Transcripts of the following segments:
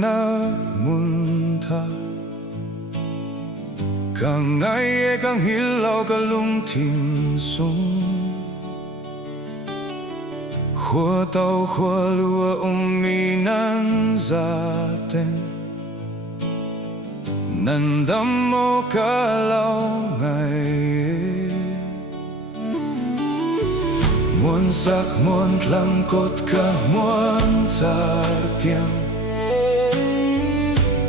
na munta Kang ay kang hilaw kalungtim sung Hua tao hua lua uminan zaten Nandam mo kalau ngay Muôn sắc muôn langkot ka muôn sartiang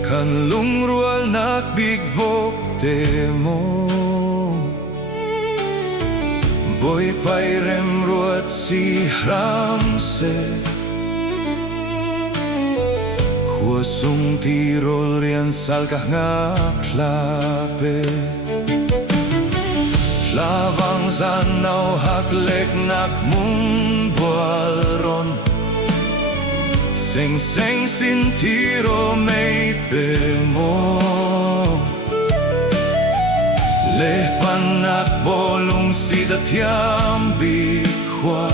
Kan lung rual nak big vok temo Boy pai rem ruat si ramse Hua sung tirol rian sal kah ngaklape Lavang zanau haklek nak mung bualron Seng seng sin tiro may pemo Lepan nak bolong si datiam bikwa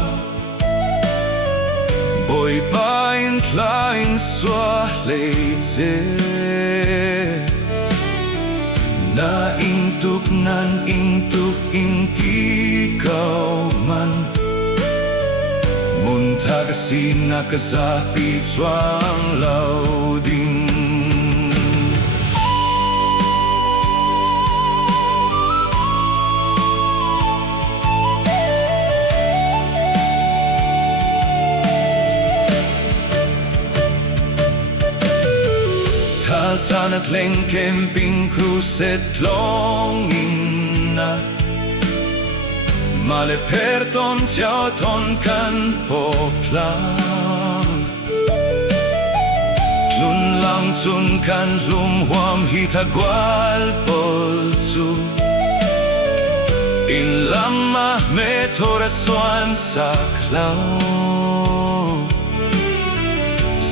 Boy pain tlaing swa leitse Na intuk nan intuk inti kau man Muntag sina kasapi suang lauding Tanat leng camping cruiset longin na Male perton xiao ton kan poklang Lun lang chun kan lum huam hita gwal polzu In lama me tora swan saklau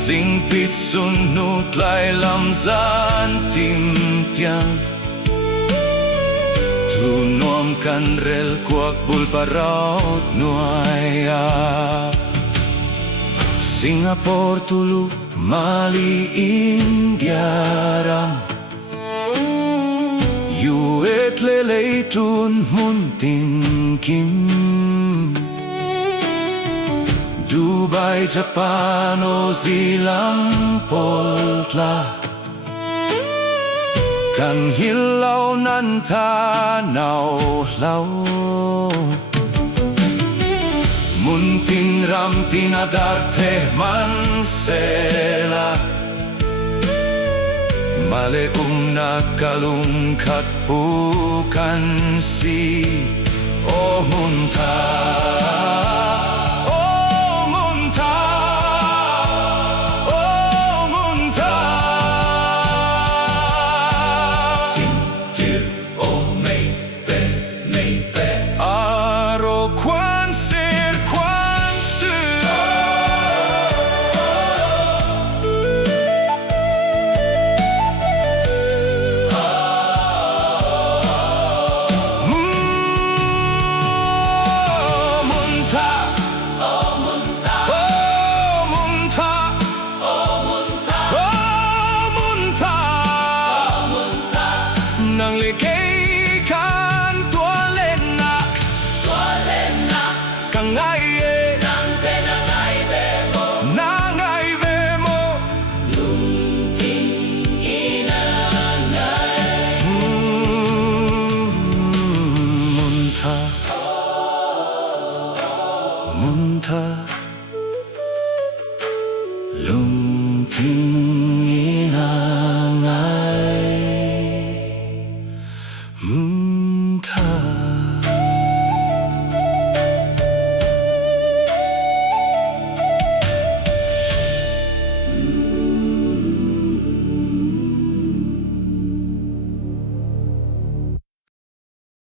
Sing pit sunut lai lam zan tim tiang Tu nuam kan rel kuak bul paraut nuaya Singapore tulu Mali India ram Yuet lelei tun muntin kim Dubai, Japan o Zealand poltla Kan hilaw nan tanaw law Muntin ram tinadarte man sela Male nakalungkat bukan si o munta